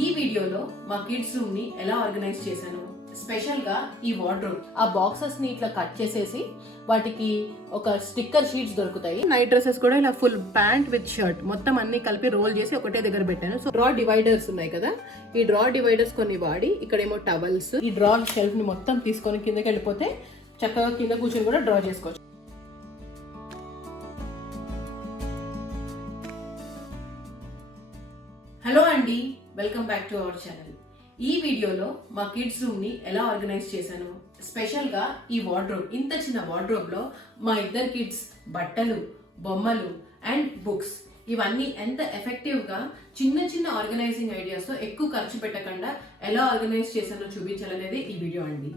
ఈ వీడియోలో మా కిడ్స్ రూమ్ ని ఎలా ఆర్గనైజ్ చేశాను, స్పెషల్ గా ఈ వార్డ్రోబ్ ఆ బాక్సెస్ ని ఇట్లా కట్ చేసేసి వాటికి ఒక స్టిక్కర్ షీట్స్ దొరుకుతాయి. నైట్ డ్రెస్సెస్ కూడా ఇలా ఫుల్ ప్యాంట్ విత్ షర్ట్ మొత్తం అన్ని కలిపి రోల్ చేసి ఒకటే దగ్గర పెట్టాను. సో డ్రా డివైడర్స్ ఉన్నాయి కదా, ఈ డ్రా డివైడర్స్ కొన్ని వాడి ఇక్కడేమో టవల్స్, ఈ డ్రా షెల్ఫ్ ని మొత్తం తీసుకొని కిందకి వెళ్ళిపోతే చక్కగా కింద కూర్చొని కూడా డ్రా చేసుకోవచ్చు. హలో అండి, welcome back to our channel. ఈ వీడియోలో మా కిడ్స్ రూమ్ ని ఎలా ఆర్గనైజ్ చేశాను, స్పెషల్ గా ఈ వార్డ్రోబ్, ఇంత చిన్న వార్డ్రోబ్ లో మా ఇద్దరు కిడ్స్ బట్టలు, బొమ్మలు అండ్ బుక్స్ ఇవన్నీ ఎంత ఎఫెక్టివ్ గా చిన్న చిన్న ఆర్గనైజింగ్ ఐడియాస్ తో ఎక్కువ ఖర్చు పెట్టకుండా ఎలా ఆర్గనైజ్ చేశానో చూపించాలనేది ఈ వీడియో అండి.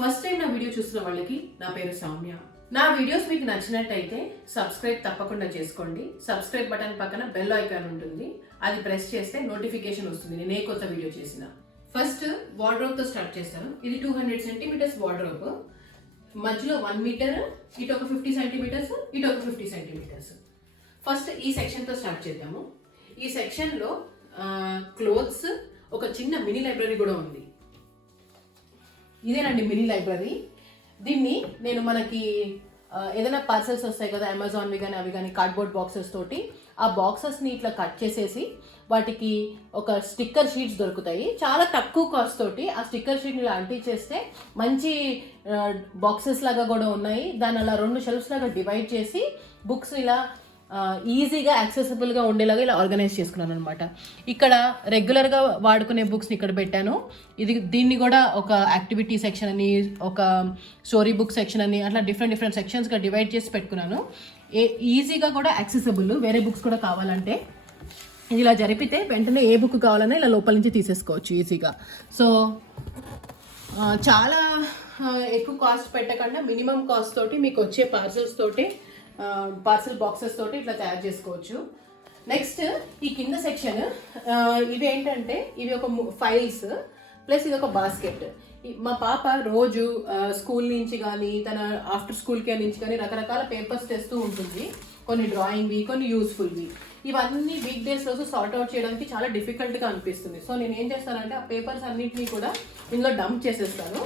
ఫస్ట్ టైం నా వీడియో చూస్తున్న వాళ్ళకి నా పేరు సౌమ్య. నా వీడియోస్ మీకు నచ్చినట్టయితే సబ్స్క్రైబ్ తప్పకుండా చేసుకోండి. సబ్స్క్రైబ్ బటన్ పక్కన బెల్ ఐకాన్ ఉంటుంది, అది ప్రెస్ చేస్తే నోటిఫికేషన్ వస్తుంది నేను ఏ కొత్త వీడియో చేసినా. ఫస్ట్ వార్డ్రోబ్ తో స్టార్ట్ చేస్తాను. ఇది 200 సెంటీమీటర్స్ వార్డ్రోబ్, మధ్యలో 1 మీటర్, ఇటు ఒక 50 సెంటీమీటర్స్, ఇటు ఒక 50 సెంటీమీటర్స్. ఫస్ట్ ఈ సెక్షన్ తో స్టార్ట్ చేద్దాము. ఈ సెక్షన్ లో క్లోత్స్, ఒక చిన్న మినీ లైబ్రరీ కూడా ఉంది. ఇదేనండి మినీ లైబ్రరీ. దీన్ని నేను మనకి ఏదైనా పార్సల్స్ వస్తాయి కదా అమెజాన్వి కానీ అవి కానీ కార్డ్బోర్డ్ బాక్సెస్ తోటి, ఆ బాక్సెస్ని ఇట్లా కట్ చేసేసి వాటికి ఒక స్టిక్కర్ షీట్స్ దొరుకుతాయి. చాలా తక్కువ కాస్ట్ తోటి ఆ స్టిక్కర్ షీట్ని ఇలా అంటించేస్తే మంచి బాక్సెస్ లాగా కూడా ఉన్నాయి. దాన్ని అలా 2 షెల్ఫ్స్ లాగా డివైడ్ చేసి బుక్స్ ఇలా ఈజీగా యాక్సెసిబుల్గా ఉండేలాగా ఇలా ఆర్గనైజ్ చేసుకున్నాను అనమాట. ఇక్కడ రెగ్యులర్గా వాడుకునే బుక్స్ని ఇక్కడ పెట్టాను. దీన్ని కూడా ఒక యాక్టివిటీ సెక్షన్ అని, ఒక స్టోరీ బుక్ సెక్షన్ అని, అట్లా డిఫరెంట్ సెక్షన్స్గా డివైడ్ చేసి పెట్టుకున్నాను. ఈజీగా కూడా యాక్సెసిబుల్. వేరే బుక్స్ కూడా కావాలంటే ఇది ఇలా జరిపితే వెంటనే ఏ బుక్ కావాలన్నా ఇలా లోపల నుంచి తీసేసుకోవచ్చు ఈజీగా. సో చాలా ఎక్కువ కాస్ట్ పెట్టకుండా మినిమం కాస్ట్ తోటి మీకు వచ్చే పార్సల్స్ తోటి, పార్సల్ బాక్సెస్ తోటి ఇట్లా తయారు చేసుకోవచ్చు. నెక్స్ట్ ఈ కింద సెక్షన్, ఇవి ఏంటంటే ఇవి ఒక ఫైల్స్ ప్లస్ ఇది ఒక బాస్కెట్. మా పాప రోజు స్కూల్ నుంచి కానీ తన ఆఫ్టర్ స్కూల్ కేర్ నుంచి కానీ రకరకాల పేపర్స్ తెస్తూ ఉంటుంది. కొన్ని డ్రాయింగ్వి, కొన్ని యూస్ఫుల్వి. ఇవన్నీ వీక్ డేస్ రోజు సార్ట్ అవుట్ చేయడానికి చాలా డిఫికల్ట్గా అనిపిస్తుంది. సో నేను ఏం చేస్తానంటే ఆ పేపర్స్ అన్నింటినీ కూడా ఇందులో డంప్ చేసేస్తాను.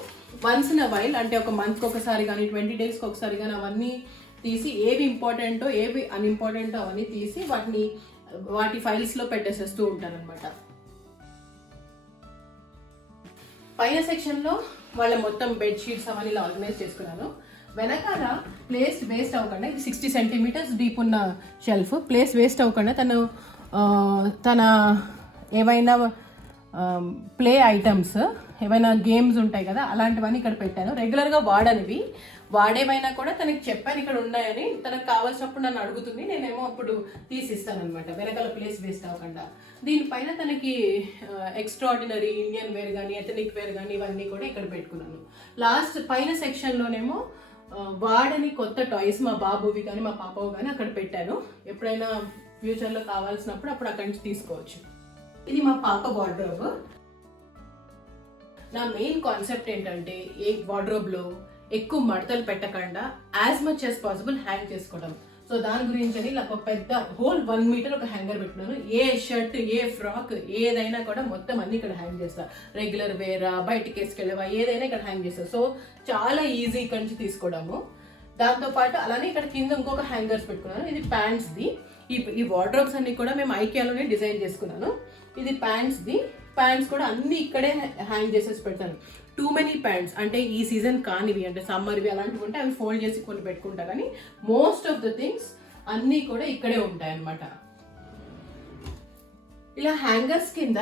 వన్స్ ఇన్ అ వైల్, అంటే ఒక మంత్కి ఒకసారి కానీ 20 డేస్కి ఒకసారి కానీ అవన్నీ తీసి ఏవి ఇంపార్టెంటో ఏవి అన్ఇంపార్టెంటో అవన్నీ తీసి వాటి ఫైల్స్లో పెట్టేసేస్తూ ఉంటాను అనమాట. పైన సెక్షన్లో వాళ్ళ మొత్తం బెడ్షీట్స్ అవన్నీ ఇలా ఆర్గనైజ్ చేసుకున్నాను. వెనకాల ప్లేస్ వేస్ట్ అవ్వకుండా, ఇది 60 సెంటీమీటర్స్ డీప్ ఉన్న షెల్ఫ్, ప్లేస్ వేస్ట్ అవ్వకుండా తన ఏవైనా ప్లే ఐటమ్స్, ఏవైనా గేమ్స్ ఉంటాయి కదా అలాంటివన్నీ ఇక్కడ పెట్టాను. రెగ్యులర్గా వాడేవైనా కూడా తనకి చెప్పాను ఇక్కడ ఉన్నాయని. తనకు కావాల్సినప్పుడు నన్ను అడుగుతుంది, నేనేమో అప్పుడు తీసిస్తాను అనమాట, వెనకాల ప్లేస్ వేస్ట్ అవ్వకుండా. దీనిపైన తనకి ఎక్స్ట్రాడినరీ ఇండియన్ వేర్ కానీ ఎథనిక్ వేర్ కానీ ఇవన్నీ కూడా ఇక్కడ పెట్టుకున్నాను. లాస్ట్ పైన సెక్షన్లోనేమో వాడని కొత్త టాయ్స్, మా బాబువి కానీ మా పాపవి కానీ అక్కడ పెట్టాను. ఎప్పుడైనా ఫ్యూచర్లో కావాల్సినప్పుడు అప్పుడు అక్కడి నుంచి తీసుకోవచ్చు. ఇది మా పాప వార్డ్రోబ్. నా మెయిన్ కాన్సెప్ట్ ఏంటంటే ఏ వార్డ్రోబ్లో ఎక్కువ మడతలు పెట్టకుండా as much as possible hang చేసుకోవడం. సో దాని గురించి అని ఒక పెద్ద హోల్ 1 మీటర్ ఒక హ్యాంగర్ పెట్టినాను. ఏ షర్ట్, ఏ ఫ్రాక్ ఏదైనా కూడా మొత్తం అన్ని ఇక్కడ హ్యాంగ్ చేస్తా. రెగ్యులర్ వేరా, బయటికి వేసుకెళ్ళవా, ఏదైనా ఇక్కడ హ్యాంగ్ చేస్తా. సో చాలా ఈజీ ఇక్కడ నుంచి తీసుకోవడము. దాంతోపాటు అలానే ఇక్కడ కింద ఇంకొక హ్యాంగర్స్ పెట్టుకున్నాను. ఇది ప్యాంట్స్ది. ఈ వార్డ్రోబ్స్ అన్ని కూడా మేము ఐకియాలోనే డిజైన్ చేసుకున్నాను. ఇది ప్యాంట్స్ది. ప్యాంట్స్ కూడా అన్ని ఇక్కడే హ్యాంగ్ చేసేసి పెడతాను. టూ మెనీ ప్యాంట్స్ అంటే ఈ సీజన్ కానివి, అంటే సమ్మర్వి అలాంటివి ఉంటే అవి ఫోల్డ్ చేసి కొన్ని పెట్టుకుంటా, కానీ మోస్ట్ ఆఫ్ ద థింగ్స్ అన్నీ కూడా ఇక్కడే ఉంటాయి అన్నమాట. ఇలా హ్యాంగర్స్ కింద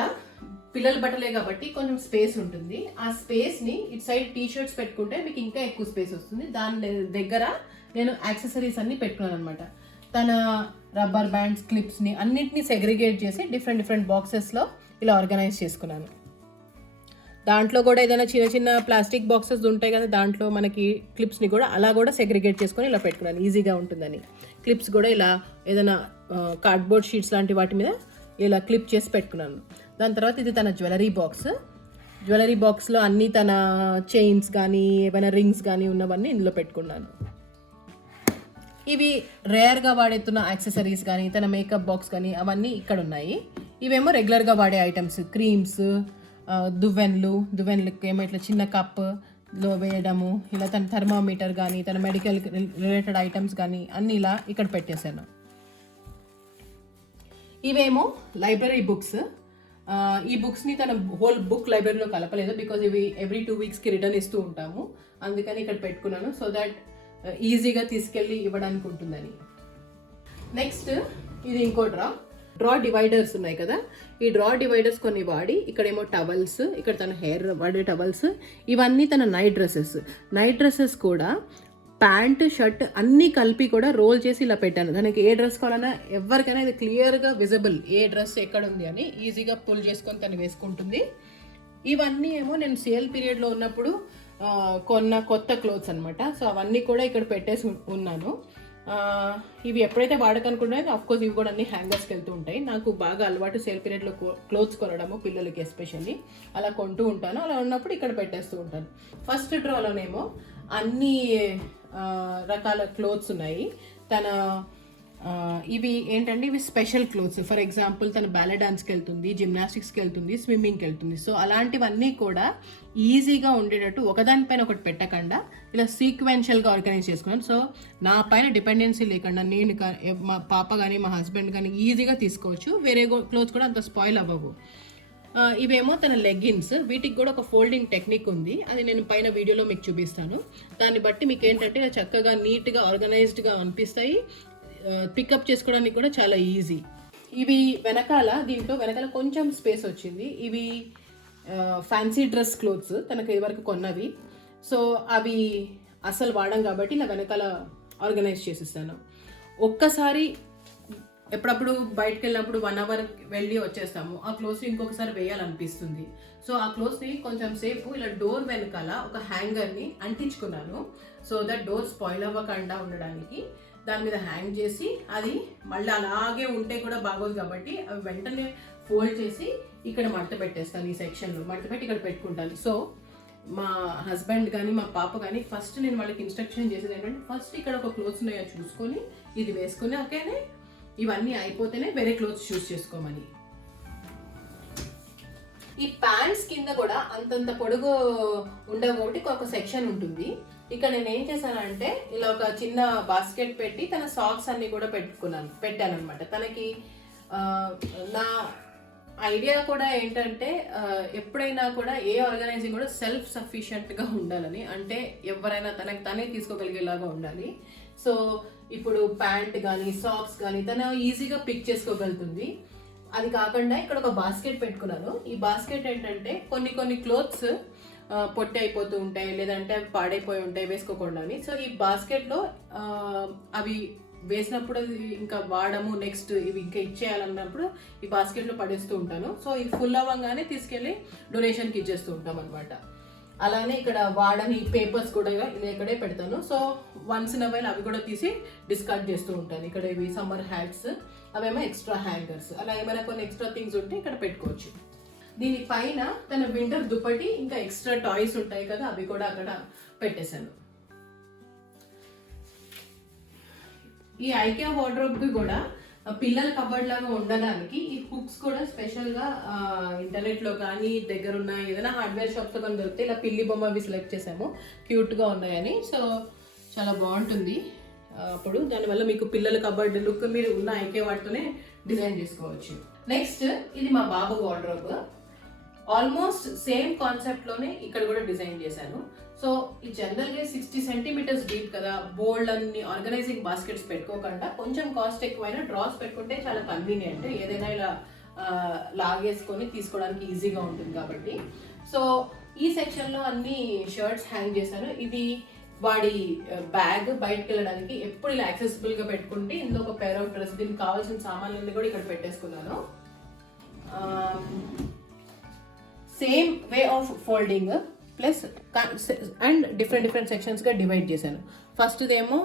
పిల్లల బట్టలే కాబట్టి కొంచెం స్పేస్ ఉంటుంది. ఆ స్పేస్ని ఇటు సైడ్ టీ షర్ట్స్ పెట్టుకుంటే మీకు ఇంకా ఎక్కువ స్పేస్ వస్తుంది. దాని దగ్గర నేను యాక్సెసరీస్ అన్ని పెట్టుకున్నాను అనమాట. తన రబ్బర్ బ్యాండ్స్, క్లిప్స్ని అన్నింటినీ సెగ్రిగేట్ చేసి డిఫరెంట్ బాక్సెస్లో ఇలా ఆర్గనైజ్ చేసుకున్నాను. దాంట్లో కూడా ఏదైనా చిన్న ప్లాస్టిక్ బాక్సెస్ ఉంటాయి కదా, దాంట్లో మనకి క్లిప్స్ని కూడా అలా కూడా సెగ్రిగేట్ చేసుకొని ఇలా పెట్టుకున్నాను, ఈజీగా ఉంటుందని. క్లిప్స్ కూడా ఇలా ఏదైనా కార్డ్బోర్డ్ షీట్స్ లాంటి వాటి మీద ఇలా క్లిప్ చేసి పెట్టుకున్నాను. దాని తర్వాత ఇది తన జ్యువెలరీ బాక్స్. జ్యువెలరీ బాక్స్లో అన్నీ తన చైన్స్ కానీ ఏమైనా రింగ్స్ కానీ ఉన్నవన్నీ ఇందులో పెట్టుకున్నాను. ఇవి రేర్గా వాడేస్తున్న యాక్సెసరీస్ కానీ తన మేకప్ బాక్స్ కానీ అవన్నీ ఇక్కడ ఉన్నాయి. ఇవేమో రెగ్యులర్గా వాడే ఐటమ్స్, క్రీమ్స్, దువ్వెనలకి ఏమో ఇట్లా చిన్న కప్లో వేయడము, ఇలా తన థర్మామీటర్ కానీ తన మెడికల్ రిలేటెడ్ ఐటమ్స్ కానీ అన్నీ ఇలా ఇక్కడ పెట్టేశాను. ఇవేమో లైబ్రరీ బుక్స్. ఈ బుక్స్ని తన హోల్ బుక్ లైబ్రరీలో కలపలేదు, బికాజ్ ఇవి ఎవ్రీ 2 వీక్స్కి రిటర్న్ ఇస్తూ ఉంటాము. అందుకని ఇక్కడ పెట్టుకున్నాను, సో దట్ ఈజీగా తీసుకెళ్ళి ఇవ్వడానికి ఉంటుందని. నెక్స్ట్ ఇది ఇంకో డ్రా డివైడర్స్ ఉన్నాయి కదా, ఈ డ్రా డివైడర్స్ కొన్ని వాడి ఇక్కడేమో టవల్స్, ఇక్కడ తన హెయిర్ వాడే టవల్స్, ఇవన్నీ తన నైట్ డ్రెస్సెస్ కూడా ప్యాంట్ షర్ట్ అన్నీ కలిపి కూడా రోల్ చేసి ఇలా పెట్టాను. దానికి ఏ డ్రెస్ కావాలన్నా ఎవరికైనా ఇది క్లియర్గా విజిబుల్ ఏ డ్రెస్ ఎక్కడ ఉంది అని ఈజీగా పుల్ చేసుకొని తను వేసుకుంటుంది. ఇవన్నీ ఏమో నేను సేల్ పీరియడ్లో ఉన్నప్పుడు కొన్న కొత్త క్లోత్స్ అనమాట. సో అవన్నీ కూడా ఇక్కడ పెట్టేసి ఉన్నాను. ఇవి ఎప్పుడైతే వాడకనుకుంటున్నాయో అఫ్కోర్స్ ఇవి కూడా అన్ని హ్యాంగర్స్కి వెళ్తూ ఉంటాయి. నాకు బాగా అలవాటు సేల్ పీరియడ్లో క్లోత్స్ కొనడము, పిల్లలకి ఎస్పెషల్లీ అలా కొంటూ ఉంటాను. అలా ఉన్నప్పుడు ఇక్కడ పెట్టేస్తూ ఉంటాను. ఫస్ట్ డ్రాలోనేమో అన్ని రకాల క్లోత్స్ ఉన్నాయి. తన ఇవి ఏంటంటే ఇవి స్పెషల్ క్లోత్స్. ఫర్ ఎగ్జాంపుల్ తన బ్యాలే డాన్స్కి వెళ్తుంది, జిమ్నాస్టిక్స్కి వెళ్తుంది, స్విమ్మింగ్కి వెళ్తుంది. సో అలాంటివన్నీ కూడా ఈజీగా ఉండేటట్టు ఒకదానిపైన ఒకటి పెట్టకుండా ఇలా సీక్వెన్షియల్గా ఆర్గనైజ్ చేసుకున్నాను. సో నా పైన డిపెండెన్సీ లేకుండా నేను మా పాప కానీ మా హస్బెండ్ కానీ ఈజీగా తీసుకోవచ్చు. వేరే క్లోత్స్ కూడా అంత స్పాయిల్ అవ్వవు. ఇవేమో తన లెగ్గిన్స్. వీటికి కూడా ఒక ఫోల్డింగ్ టెక్నిక్ ఉంది, అది నేను పైన వీడియోలో మీకు చూపిస్తాను. దాన్ని బట్టి మీకు ఏంటంటే చక్కగా నీట్గా ఆర్గనైజ్డ్గా అనిపిస్తాయి, పికప్ చేసుకోవడానికి కూడా చాలా ఈజీ. ఇవి దీంట్లో వెనకాల కొంచెం స్పేస్ వచ్చింది. ఇవి ఫ్యాన్సీ డ్రెస్ క్లోత్స్ తనకు ఇదివరకు కొన్నవి. సో అవి అసలు వాడడం కాబట్టి ఇలా వెనకాల ఆర్గనైజ్ చేసిస్తాను. ఒక్కసారి ఎప్పుడప్పుడు బయటకు వెళ్ళినప్పుడు 1 అవర్ వెళ్ళి వచ్చేస్తాము, ఆ క్లోత్స్ ఇంకొకసారి వేయాలనిపిస్తుంది. సో ఆ క్లోత్స్ని కొంచెం సేపు ఇలా డోర్ వెనకాల ఒక హ్యాంగర్ని అంటించుకున్నాను, సో దట్ డోర్ స్పాయిల్ అవ్వకుండా ఉండడానికి. దాని మీద హ్యాంగ్ చేసి అది మళ్ళీ అలాగే ఉంటే కూడా బాగోదు కాబట్టి అవి వెంటనే ఫోల్డ్ చేసి ఇక్కడ మడత పెట్టేస్తాను. ఈ సెక్షన్లో మడత పెట్టి ఇక్కడ పెట్టుకుంటాను. సో మా హస్బెండ్ కానీ మా పాప కానీ ఫస్ట్ నేను వాళ్ళకి ఇన్స్ట్రక్షన్ చేసేది ఏంటంటే, ఫస్ట్ ఇక్కడ ఒక క్లోత్స్ ఉన్నాయో చూసుకొని ఇది వేసుకొని ఓకేనే ఇవన్నీ అయిపోతేనే వేరే క్లోత్స్ చూస్ చేసుకోమని. ఈ ప్యాంట్స్ కింద కూడా అంతంత పొడుగు ఉండవు కాబట్టి ఒక సెక్షన్ ఉంటుంది. ఇక్కడ నేను ఏం చేశానంటే ఇలా ఒక చిన్న బాస్కెట్ పెట్టి తన సాక్స్ అన్ని కూడా పెట్టాను అనమాట. తనకి నా ఐడియా కూడా ఏంటంటే ఎప్పుడైనా కూడా ఏ ఆర్గనైజింగ్ కూడా సెల్ఫ్ సఫిషియెంట్గా ఉండాలని, అంటే ఎవరైనా తనకి తనే తీసుకోగలిగేలాగా ఉండాలి. సో ఇప్పుడు ప్యాంట్ కానీ సాక్స్ కానీ తను ఈజీగా పిక్ చేసుకోగలుగుతుంది. అది కాకుండా ఇక్కడ ఒక బాస్కెట్ పెట్టుకున్నాను. ఈ బాస్కెట్ ఏంటంటే కొన్ని క్లోత్స్ పొట్టి అయిపోతూ ఉంటాయి, లేదంటే అవి పాడైపోయి ఉంటాయి వేసుకోకుండా. సో ఈ బాస్కెట్లో అవి వేసినప్పుడు అది ఇంకా వాడము, నెక్స్ట్ ఇవి ఇంకా ఇచ్చేయాలన్నప్పుడు ఈ బాస్కెట్లో పడేస్తూ ఉంటాను. సో ఇవి ఫుల్ అవ్వగానే తీసుకెళ్ళి డొనేషన్కి ఇచ్చేస్తూ ఉంటాం అనమాట. అలానే ఇక్కడ వాడని పేపర్స్ కూడా ఇక్కడే పెడతాను. సో వన్స్ ఇన్ అవైల్ అవి కూడా తీసి డిస్కార్డ్ చేస్తూ ఉంటాను. ఇక్కడ ఇవి సమ్మర్ హ్యాట్స్, అవేమో ఎక్స్ట్రా హ్యాంగర్స్, అలా ఏమైనా కొన్ని ఎక్స్ట్రా థింగ్స్ ఉంటే ఇక్కడ పెట్టుకోవచ్చు. దీని పైన తన వింటర్ దుప్పటి ఇంకా ఎక్స్ట్రా టాయ్స్ ఉంటాయి కదా, అవి కూడా అక్కడ పెట్టేశాను. ఈ ఐకియా వార్డ్రోబ్కి కూడా పిల్లల కబర్డ్ లాగా ఉండడానికి ఈ హుక్స్ కూడా స్పెషల్గా ఇంటర్నెట్లో కానీ దగ్గరున్న ఏదైనా హార్డ్వేర్ షాప్తో కానీ దొరికితే ఇలా పిల్లి బొమ్మ అవి సెలెక్ట్ చేసాము, క్యూట్గా ఉన్నాయని. సో చాలా బాగుంటుంది. అప్పుడు దానివల్ల మీకు పిల్లల కబర్డ్ లుక్ మీరు ఉన్న ఐకియా వాటితోనే డిజైన్ చేసుకోవచ్చు. నెక్స్ట్ ఇది మా బాబు వార్డ్రోబ్. ఆల్మోస్ట్ సేమ్ కాన్సెప్ట్లోనే ఇక్కడ కూడా డిజైన్ చేశాను. సో ఈ జనరల్గా 60 సెంటీమీటర్స్ డీప్ కదా, బోల్డ్ అన్ని ఆర్గనైజింగ్ బాస్కెట్స్ పెట్టుకోకుండా కొంచెం కాస్ట్ ఎక్కువైనా డ్రాస్ పెట్టుకుంటే చాలా కన్వీనియంట్, ఏదైనా ఇలా లాగేసుకొని తీసుకోవడానికి ఈజీగా ఉంటుంది కాబట్టి. సో ఈ సెక్షన్లో అన్ని షర్ట్స్ హ్యాంగ్ చేశాను. ఇది వాడి బ్యాగ్ బయటకు వెళ్ళడానికి ఎప్పుడు ఇలా యాక్సెసిబుల్గా పెట్టుకుంటే ఇందులో ఒక పేర్ ఆఫ్ డ్రెస్, దీనికి కావాల్సిన సామాన్లన్నీ కూడా ఇక్కడ పెట్టేసుకున్నాను. Same way of folding plus and different సెక్షన్స్గా డివైడ్ చేశాను. ఫస్ట్దేమో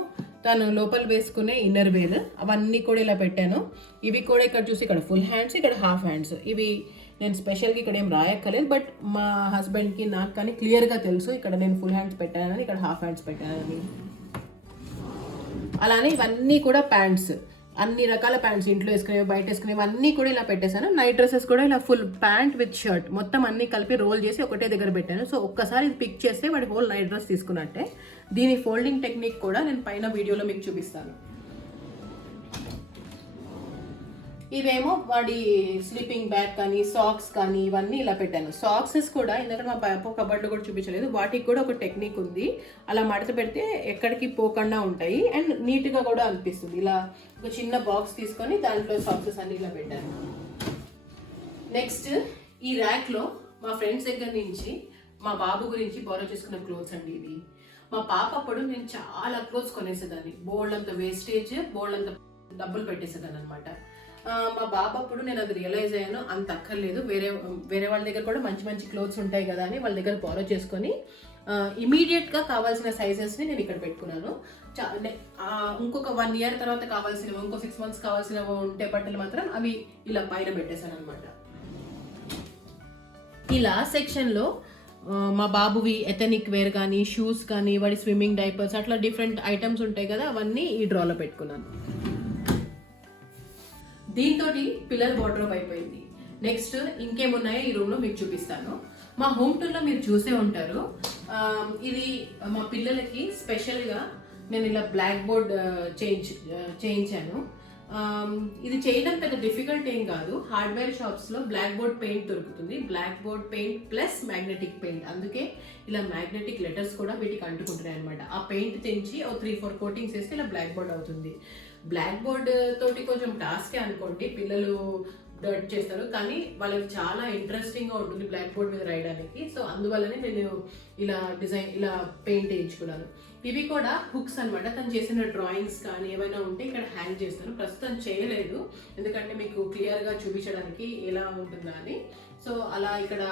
తను లోపల వేసుకునే ఇన్నర్ వేర్, అవన్నీ కూడా ఇలా పెట్టాను. ఇవి కూడా ఇక్కడ చూసి ఇక్కడ ఫుల్ హ్యాండ్స్, ఇక్కడ హాఫ్ హ్యాండ్స్. ఇవి నేను స్పెషల్గా ఇక్కడ ఏం రాయక్కర్లేదు, బట్ మా హస్బెండ్కి నాకు కానీ క్లియర్గా తెలుసు ఇక్కడ నేను ఫుల్ హ్యాండ్స్ పెట్టానని, ఇక్కడ హాఫ్ హ్యాండ్స్ పెట్టానని. అలానే ఇవన్నీ కూడా ప్యాంట్స్. అన్ని రకాల ప్యాంట్స్, ఇంట్లో వేసుకునేవి, బయట వేసుకునేవి అన్నీ కూడా ఇలా పెట్టేశాను. నైట్ డ్రెస్సెస్ కూడా ఇలా ఫుల్ ప్యాంట్ విత్ షర్ట్ మొత్తం అన్ని కలిపి రోల్ చేసి ఒకటే దగ్గర పెట్టాను. సో ఒక్కసారి ఇది పిక్ చేస్తే వాడి హోల్ నైట్ డ్రెస్ తీసుకున్నట్టే. దీని ఫోల్డింగ్ టెక్నిక్ కూడా నేను పైన వీడియోలో మీకు చూపిస్తాను. ఇవేమో వాడి స్లీపింగ్ బ్యాగ్ కానీ సాక్స్ కానీ ఇవన్నీ ఇలా పెట్టాను. సాక్సెస్ కూడా ఎందుకంటే మా పాప కబర్డ్లో కూడా చూపించలేదు, వాటికి కూడా ఒక టెక్నిక్ ఉంది. అలా మడత పెడితే ఎక్కడికి పోకుండా ఉంటాయి అండ్ నీట్గా కూడా అనిపిస్తుంది. ఇలా ఒక చిన్న బాక్స్ తీసుకొని దాంట్లో సాక్సెస్ అన్ని ఇలా పెట్టాను. నెక్స్ట్ ఈ ర్యాక్లో మా ఫ్రెండ్స్ దగ్గర నుంచి మా బాబు గురించి బారో చేసుకున్న క్లోత్స్ అండి ఇవి. మా పాప అప్పుడు నేను చాలా క్లోత్స్ కొనేసేదాన్ని, బోల్డ్ అంత వేస్టేజ్, బోల్డ్ అంత డబ్బులు పెట్టేసేదాన్ని అనమాట. మా బాబు అప్పుడు నేను అది రియలైజ్ అయ్యాను, అంత అక్కర్లేదు, వేరే వాళ్ళ దగ్గర కూడా మంచి మంచి క్లోత్స్ ఉంటాయి కదా అని వాళ్ళ దగ్గర బారో చేసుకొని ఇమీడియట్గా కావాల్సిన సైజెస్ని నేను ఇక్కడ పెట్టుకున్నాను. ఇంకొక 1 year తర్వాత కావాల్సినవి, ఇంకో 6 months కావాల్సినవి ఉంటే బట్టలు మాత్రం అవి ఇలా పైన పెట్టేశాను అనమాట. ఈ లాస్ట్ సెక్షన్లో మా బాబువి ఎథనిక్ వేర్ కానీ, షూస్ కానీ, వాడి స్విమ్మింగ్ డైపర్స్ అట్లా డిఫరెంట్ ఐటమ్స్ ఉంటాయి కదా, అవన్నీ ఈ డ్రాలో పెట్టుకున్నాను. దీంతో పిల్లల వార్డ్రోబ్ అయిపోయింది. నెక్స్ట్ ఇంకేమున్నాయో ఈ రూమ్లో మీకు చూపిస్తాను. మా హోమ్ టూర్లో మీరు చూసే ఉంటారు. ఇది మా పిల్లలకి స్పెషల్గా నేను ఇలా బ్లాక్ బోర్డ్ చేయించాను. ఇది చేయడం పెద్ద డిఫికల్ట్ ఏం కాదు. హార్డ్వేర్ షాప్స్లో బ్లాక్ బోర్డ్ పెయింట్ దొరుకుతుంది. Black board paint plus magnetic paint, అందుకే ఇలా మ్యాగ్నెటిక్ లెటర్స్ కూడా వీటికి అంటుకుంటున్నాయి అనమాట. ఆ పెయింట్ తెంచి 3-4 coatings వేస్తే ఇలా బ్లాక్ బోర్డ్ అవుతుంది. బ్లాక్ బోర్డ్ తోటి కొంచెం టాస్కే అనుకోండి, పిల్లలు డర్ట్ చేస్తారు, కానీ వాళ్ళకి చాలా ఇంట్రెస్టింగ్గా ఉంటుంది బ్లాక్ బోర్డ్ మీద రాయడానికి. సో అందువల్లనే నేను ఇలా పెయింట్ వేయించుకున్నాను. ఇవి కూడా హుక్స్ అనమాట. తను చేసిన డ్రాయింగ్స్ కానీ ఏమైనా ఉంటే ఇక్కడ హ్యాంగ్ చేస్తాను. ప్రస్తుతం చేయలేదు ఎందుకంటే మీకు క్లియర్గా చూపించడానికి ఎలా ఉంటుందా అని. సో అలా ఇక్కడ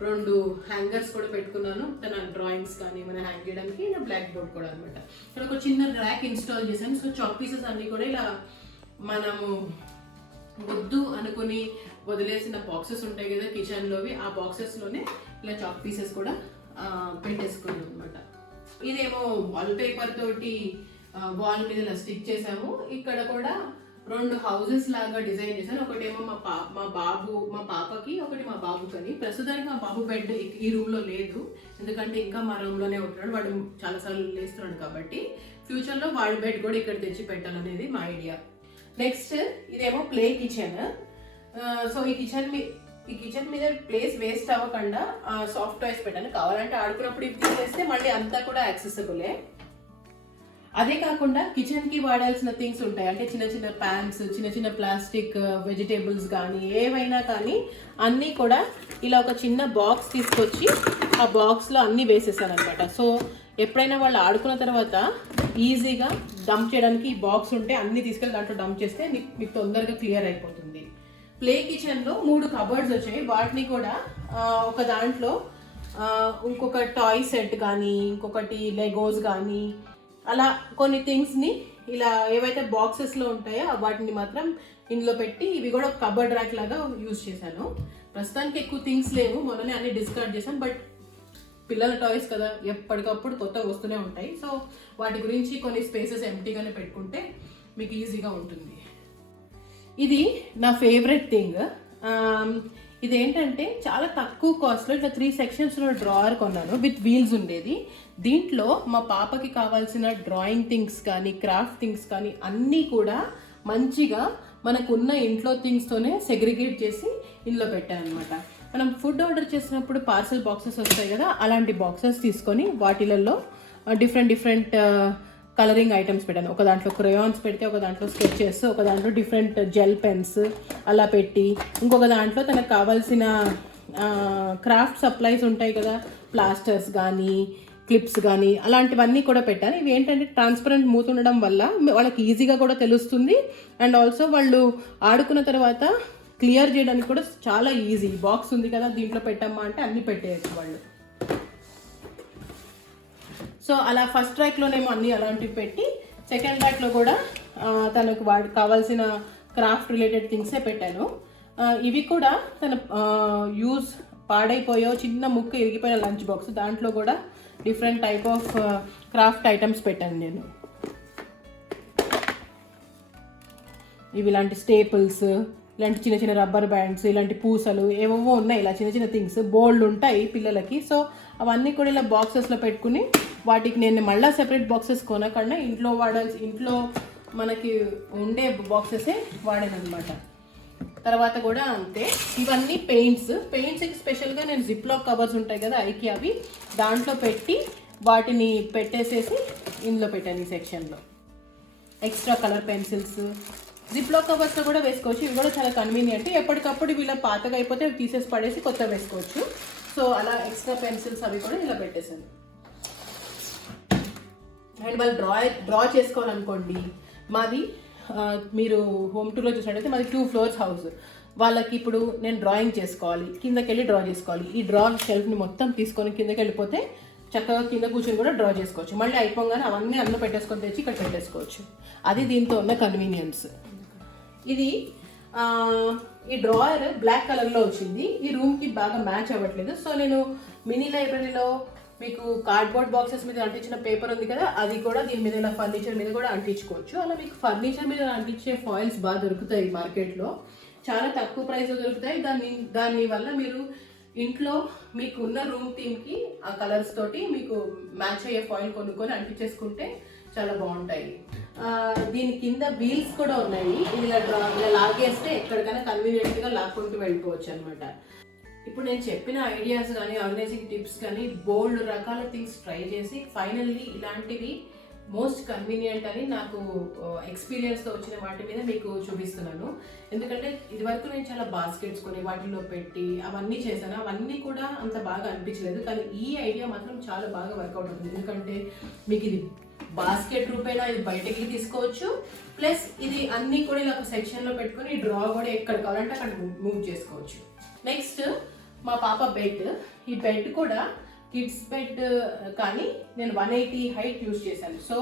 2 హ్యాంగర్స్ కూడా పెట్టుకున్నాను, తన డ్రాయింగ్స్ కానీ ఏమైనా హ్యాంగ్ చేయడానికి. బ్లాక్ బోర్డ్ కూడా అనమాట. ఇక్కడ ఒక చిన్న ర్యాక్ ఇన్స్టాల్ చేశాను. సో చాక్ పీసెస్ అన్నీ కూడా ఇలా మనము వద్దు అనుకుని వదిలేసిన బాక్సెస్ ఉంటాయి కదా కిచెన్లోవి, ఆ బాక్సెస్లోనే ఇలా చాక్ పీసెస్ కూడా పెట్టేసుకున్నాను అనమాట. ఇదేమో వాల్ పేపర్ తోటి వాల్ మీద ఇలా స్టిక్ చేసాము. ఇక్కడ కూడా 2 హౌసెస్ లాగా డిజైన్ చేశాను. ఒకటేమో మా పాపకి, ఒకటి మా బాబుకని. ప్రస్తుతానికి మా బాబు బెడ్ ఈ రూమ్లో లేదు, ఎందుకంటే ఇంకా మా రూమ్లోనే ఉంటున్నాడు, వాడు చాలాసార్లు లేస్తున్నాడు కాబట్టి. ఫ్యూచర్లో వాడి బెడ్ కూడా ఇక్కడ తెచ్చి పెట్టాలనేది మా ఐడియా. నెక్స్ట్ ఇదేమో ప్లే కిచెన్. సో ఈ కిచెన్ మీద ప్లేస్ వేస్ట్ అవ్వకుండా సాఫ్ట్ టాయ్స్ పెట్టాను. కావాలంటే ఆడుకున్నప్పుడు ఇవి తీసేస్తే మళ్ళీ అంతా కూడా యాక్సెసిబులే. అదే కాకుండా కిచెన్కి వాడాల్సిన థింగ్స్ ఉంటాయి, అంటే చిన్న చిన్న ప్యాన్స్, చిన్న చిన్న ప్లాస్టిక్ వెజిటేబుల్స్ కానీ ఏవైనా కానీ అన్నీ కూడా ఇలా ఒక చిన్న బాక్స్ తీసుకొచ్చి ఆ బాక్స్లో అన్నీ వేసేసాను అనమాట. సో ఎప్పుడైనా వాళ్ళు ఆడుకున్న తర్వాత ఈజీగా డంప్ చేయడానికి ఈ బాక్స్ ఉంటే అన్నీ తీసుకెళ్ళి దాంట్లో డంప్ చేస్తే మీకు తొందరగా క్లియర్ అయిపోతుంది. ప్లే కిచెన్లో 3 కబర్డ్స్ వచ్చాయి. వాటిని కూడా ఒక దాంట్లో ఇంకొక టాయ్ సెట్ కానీ, ఇంకొకటి లెగోస్ కానీ, అలా కొన్ని థింగ్స్ని ఇలా ఏవైతే బాక్సెస్లో ఉంటాయో వాటిని మాత్రం ఇందులో పెట్టి ఇవి కూడా కబర్డ్ ర్యాక్ లాగా యూజ్ చేశాను. ప్రస్తుతానికి ఎక్కువ థింగ్స్ లేవు, మొన్ననే అన్ని డిస్కార్డ్ చేశాను. బట్ పిల్లల టాయ్స్ కదా, ఎప్పటికప్పుడు కొత్త వస్తూనే ఉంటాయి. సో వాటి గురించి కొన్ని స్పేసెస్ ఎంటీగానే పెట్టుకుంటే మీకు ఈజీగా ఉంటుంది. ఇది నా ఫేవరెట్ థింగ్. ఇదేంటంటే చాలా తక్కువ కాస్ట్లో ఇట్లా 3 sectionsలో డ్రాయర్ కొన్నాను, విత్ వీల్స్ ఉండేది. దీంట్లో మా పాపకి కావాల్సిన డ్రాయింగ్ థింగ్స్ కానీ, క్రాఫ్ట్ థింగ్స్ కానీ అన్నీ కూడా మంచిగా మనకున్న ఇంట్లో థింగ్స్తోనే సెగ్రిగేట్ చేసి ఇందులో పెట్టాను అనమాట. మనం ఫుడ్ ఆర్డర్ చేసినప్పుడు పార్సల్ బాక్సెస్ వస్తాయి కదా, అలాంటి బాక్సెస్ తీసుకొని వాటిలలో డిఫరెంట్ కలరింగ్ ఐటమ్స్ పెట్టాను. ఒక దాంట్లో క్రయాన్స్ పెడితే, ఒక దాంట్లో స్కెచెస్, ఒక దాంట్లో డిఫరెంట్ జెల్ పెన్స్ అలా పెట్టి, ఇంకొక దాంట్లో తనకు కావాల్సిన క్రాఫ్ట్ సప్లైస్ ఉంటాయి కదా, ప్లాస్టర్స్ కానీ, క్లిప్స్ కానీ, అలాంటివన్నీ కూడా పెట్టాను. ఇవి ఏంటంటే ట్రాన్స్పరెంట్ మూత ఉండడం వల్ల వాళ్ళకి ఈజీగా కూడా తెలుస్తుంది. అండ్ ఆల్సో వాళ్ళు ఆడుకున్న తర్వాత క్లియర్ చేయడానికి కూడా చాలా ఈజీ. బాక్స్ ఉంది కదా, దీంట్లో పెట్టమ్మా అంటే అన్నీ పెట్టేయచ్చు వాళ్ళు. సో అలా ఫస్ట్ ర్యాక్లోనేమో అన్నీ అలాంటివి పెట్టి, సెకండ్ ర్యాక్లో కూడా తనకు కావాల్సిన క్రాఫ్ట్ రిలేటెడ్ థింగ్సే పెట్టాను. ఇవి కూడా తన యూజ్ పాడైపోయో చిన్న ముక్క ఇరిగిపోయిన లంచ్ బాక్స్, దాంట్లో కూడా different type of craft items పెట్టాను నేను. ఇవి ఇలాంటి స్టేపుల్స్, ఇలాంటి చిన్న చిన్న రబ్బర్ బ్యాండ్స్, ఇలాంటి పూసలు ఏవేవో ఉన్నాయి. ఇలా చిన్న చిన్న థింగ్స్ బోల్డ్ ఉంటాయి పిల్లలకి. సో అవన్నీ కూడా ఇలా బాక్సెస్లో పెట్టుకుని వాటికి నేను మళ్ళీ సెపరేట్ బాక్సెస్ కొనకుండా ఇంట్లో మనకి ఉండే బాక్సెసే వాడానమాట. తర్వాత కూడా అంతే. ఇవన్నీ పెయింట్స్కి స్పెషల్గా నేను జిప్లాక్ కవర్స్ ఉంటాయి కదా ఐకి, అవి దాంట్లో పెట్టి వాటిని పెట్టేసేసి ఇందులో పెట్టాను ఈ సెక్షన్లో. ఎక్స్ట్రా కలర్ పెన్సిల్స్ జిప్లాక్ కవర్స్లో కూడా వేసుకోవచ్చు. ఇవి కూడా చాలా కన్వీనియంట్. ఎప్పటికప్పుడు ఇవి ఇలా పాతగా అయిపోతే అవి తీసేసి పడేసి కొత్త వేసుకోవచ్చు. సో అలా ఎక్స్ట్రా పెన్సిల్స్ అవి కూడా ఇలా పెట్టేశాను. అండ్ వాళ్ళు డ్రా చేసుకోవాలనుకోండి, మాది మీరు హోమ్ టూర్లో చూసినట్టయితే మాది 2 floors హౌస్. వాళ్ళకి ఇప్పుడు నేను డ్రాయింగ్ చేసుకోవాలి, కిందకి వెళ్ళి డ్రా చేసుకోవాలి. ఈ డ్రా షెల్ఫ్ని మొత్తం తీసుకొని కిందకి వెళ్ళిపోతే చక్కగా కింద కూర్చొని కూడా డ్రా చేసుకోవచ్చు. మళ్ళీ అయిపోగానే అవన్నీ అందులో పెట్టేసుకొని తెచ్చి ఇక్కడ పెట్టేసుకోవచ్చు. అది దీంతో ఉన్న కన్వీనియన్స్. ఇది ఈ డ్రాయర్ బ్లాక్ కలర్లో వచ్చింది. ఈ రూమ్కి బాగా మ్యాచ్ అవ్వట్లేదు. సో నేను మినీ లైబ్రరీలో మీకు కార్డ్బోర్డ్ బాక్సెస్ మీద అంటించిన పేపర్ ఉంది కదా, అది కూడా దీని మీద ఇలా ఫర్నిచర్ మీద కూడా అంటించుకోవచ్చు. అలా మీకు ఫర్నిచర్ మీద అంటించే ఫాయిల్స్ బాగా దొరుకుతాయి మార్కెట్లో, చాలా తక్కువ ప్రైస్లో దొరుకుతాయి. దానివల్ల మీరు ఇంట్లో మీకు ఉన్న రూమ్ థీమ్కి ఆ కలర్స్ తోటి మీకు మ్యాచ్ అయ్యే ఫాయిల్ కొనుక్కొని అంటించేసుకుంటే చాలా బాగుంటాయి. దీని కింద వీల్స్ కూడా ఉన్నాయి. ఇది ఇలా లాగేస్తే ఎక్కడికైనా కన్వీనియంట్గా లాక్కుంటూ వెళ్ళిపోవచ్చు అనమాట. ఇప్పుడు నేను చెప్పిన ఐడియాస్ కానీ ఆర్గనైజింగ్ టిప్స్ కానీ బోల్డ్ రకాల థింగ్స్ ట్రై చేసి ఫైనల్లీ ఇలాంటివి మోస్ట్ కన్వీనియంట్ అని నాకు ఎక్స్పీరియన్స్తో వచ్చిన వాటి మీద మీకు చూపిస్తున్నాను. ఎందుకంటే ఇదివరకు నేను చాలా బాస్కెట్స్ కొని వాటిలో పెట్టి అవన్నీ చేశాను. అవన్నీ కూడా అంత బాగా అనిపించలేదు. కానీ ఈ ఐడియా మాత్రం చాలా బాగా వర్కౌట్ అవుతుంది. ఎందుకంటే మీకు ఇది బాస్కెట్ రూపేనా ఇది బయటకి తీసుకోవచ్చు, ప్లస్ ఇది అన్నీ కూడా ఇలా ఒక సెక్షన్లో పెట్టుకొని డ్రా కూడా ఎక్కడ కావాలంటే అక్కడ మూవ్ చేసుకోవచ్చు. నెక్స్ట్ మా పాప బెడ్. ఈ బెడ్ కూడా కిడ్స్ బెడ్, కానీ నేను 180 హైట్ యూజ్ చేశాను. సో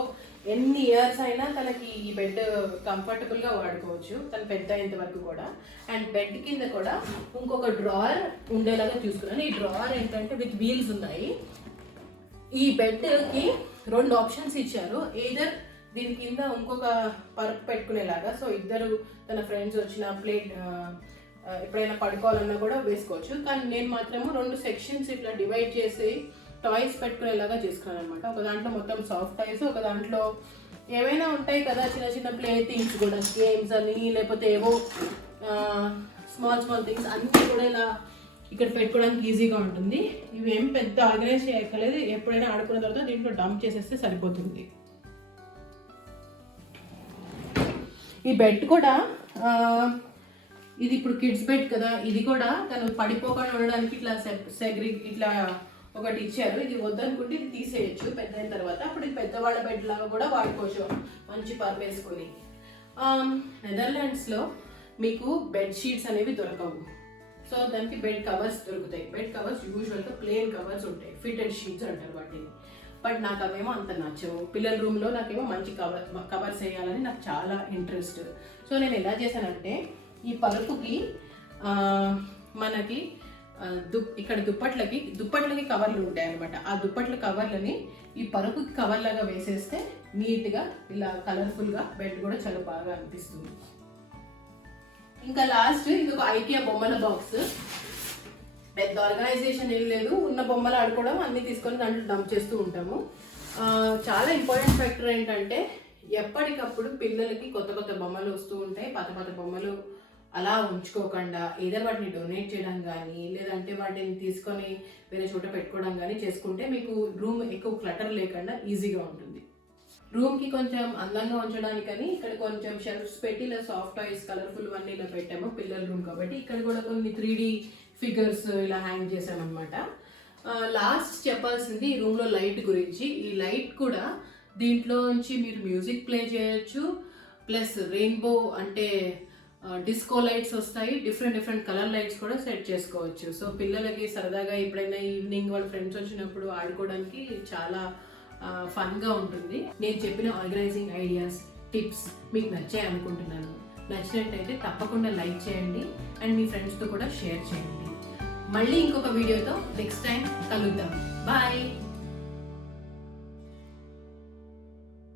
ఎన్ని ఇయర్స్ అయినా తనకి ఈ బెడ్ కంఫర్టబుల్గా వాడుకోవచ్చు, తను పెద్ద అయ్యేంత వరకు కూడా. అండ్ బెడ్ కింద కూడా ఇంకొక డ్రాయర్ ఉండేలాగా చూసుకున్నాను. ఈ డ్రాయర్ ఏంటంటే విత్ వీల్స్ ఉన్నాయి. ఈ బెడ్కి 2 ఆప్షన్స్ ఇచ్చారు. ఎయిదర్ దీని కింద ఇంకొక పరుపు పెట్టుకునేలాగా, సో ఇద్దరు తన ఫ్రెండ్స్ వచ్చిన ప్లేట్ ఎప్పుడైనా పడుకోవాలన్నా కూడా వేసుకోవచ్చు. కానీ నేను మాత్రము 2 సెక్షన్స్ ఇట్లా డివైడ్ చేసి టాయ్స్ పెట్టుకునేలాగా చేసుకున్నాను అనమాట. ఒక దాంట్లో మొత్తం సాఫ్ట్ టాయ్స్, ఒక దాంట్లో ఏమైనా ఉంటాయి కదా చిన్న చిన్న ప్లే థింగ్స్ కూడా, గేమ్స్ అని లేకపోతే ఏవో స్మాల్ థింగ్స్ అన్నీ కూడా ఇలా ఇక్కడ పెట్టుకోవడానికి ఈజీగా ఉంటుంది. ఇవి ఏం పెద్ద ఆర్గనైజ్ చేయక్కర్లేదు. ఎప్పుడైనా ఆడుకున్న తర్వాత దీంట్లో డంప్ చేసేస్తే సరిపోతుంది. ఈ బెడ్ కూడా ఇది ఇప్పుడు కిడ్స్ బెడ్ కదా, ఇది కూడా తను పడిపోకుండా ఉండడానికి ఇట్లా ఇట్లా ఒకటి ఇచ్చారు. ఇది వద్దనుకుంటే ఇది తీసేయచ్చు పెద్ద అయిన తర్వాత. అప్పుడు ఇది పెద్దవాళ్ళ బెడ్ లాగా కూడా వాడుకోవచ్చు మంచి పరుపు వేసుకొని. నెదర్లాండ్స్లో మీకు బెడ్ షీట్స్ అనేవి దొరకవు. సో దానికి బెడ్ కవర్స్ దొరుకుతాయి. బెడ్ కవర్స్ యూజువల్గా ప్లెయిన్ కవర్స్ ఉంటాయి, ఫిటెడ్ షీట్స్ అంటారు వాటిని. బట్ నాకు అవేమో అంత నచ్చవు. పిల్లల రూమ్లో నాకేమో మంచి కవర్స్ వేయాలని నాకు చాలా ఇంట్రెస్ట్. సో నేను ఎలా చేశానంటే ఈ పరుపుకి మనకి ఇక్కడ దుప్పట్లకి కవర్లు ఉంటాయి అనమాట. ఆ దుప్పట్ల కవర్లని ఈ పరుపుకి కవర్ లాగా వేసేస్తే నీట్గా ఇలా కలర్ఫుల్గా బెడ్ కూడా చాలా బాగా అనిపిస్తుంది. ఇంకా లాస్ట్ ఇది ఒక ఐకియా బొమ్మల బాక్స్. పెద్ద ఆర్గనైజేషన్ ఏం లేదు, ఉన్న బొమ్మలు ఆడుకోవడం అన్నీ తీసుకొని దాంట్లో డంప్ చేస్తూ ఉంటాము. చాలా ఇంపార్టెంట్ ఫ్యాక్టర్ ఏంటంటే ఎప్పటికప్పుడు పిల్లలకి కొత్త కొత్త బొమ్మలు వస్తూ ఉంటాయి. పాత బొమ్మలు అలా ఉంచుకోకుండా ఏదైనా వాటిని డొనేట్ చేయడం కానీ లేదంటే వాటిని తీసుకొని వేరే చోట పెట్టుకోవడం కానీ చేసుకుంటే మీకు రూమ్ ఎక్కువ క్లటర్ లేకుండా ఈజీగా ఉంటుంది. రూమ్కి కొంచెం అందంగా ఉంచడానికని ఇక్కడ కొంచెం షెల్ఫ్స్ పెట్టి ఇలా సాఫ్ట్ టాయ్స్ కలర్ఫుల్ అన్నీ ఇలా పెట్టాము. పిల్లల రూమ్ కాబట్టి ఇక్కడ కూడా కొన్ని 3D ఫిగర్స్ ఇలా హ్యాంగ్ చేసామన్నమాట. లాస్ట్ చెప్పాల్సింది ఈ రూమ్లో లైట్ గురించి. ఈ లైట్ కూడా దీంట్లో నుంచి మీరు మ్యూజిక్ ప్లే చేయొచ్చు, ప్లస్ రెయిన్బో అంటే డిస్కో లైట్స్ వస్తాయి, డిఫరెంట్ కలర్ లైట్స్ కూడా సెట్ చేసుకోవచ్చు. సో పిల్లలకి సరదాగా ఎప్పుడైనా ఈవినింగ్ వాళ్ళ ఫ్రెండ్స్ వచ్చినప్పుడు ఆడుకోవడానికి చాలా ఫన్గా ఉంటుంది. నేను చెప్పిన ఆర్గనైజింగ్ ఐడియాస్ టిప్స్ మీకు నచ్చాయి అనుకుంటున్నాను. నచ్చినట్టయితే తప్పకుండా లైక్ చేయండి అండ్ మీ ఫ్రెండ్స్తో కూడా షేర్ చేయండి. మళ్ళీ ఇంకొక వీడియోతో నెక్స్ట్ టైం కలుద్దాం. బాయ్.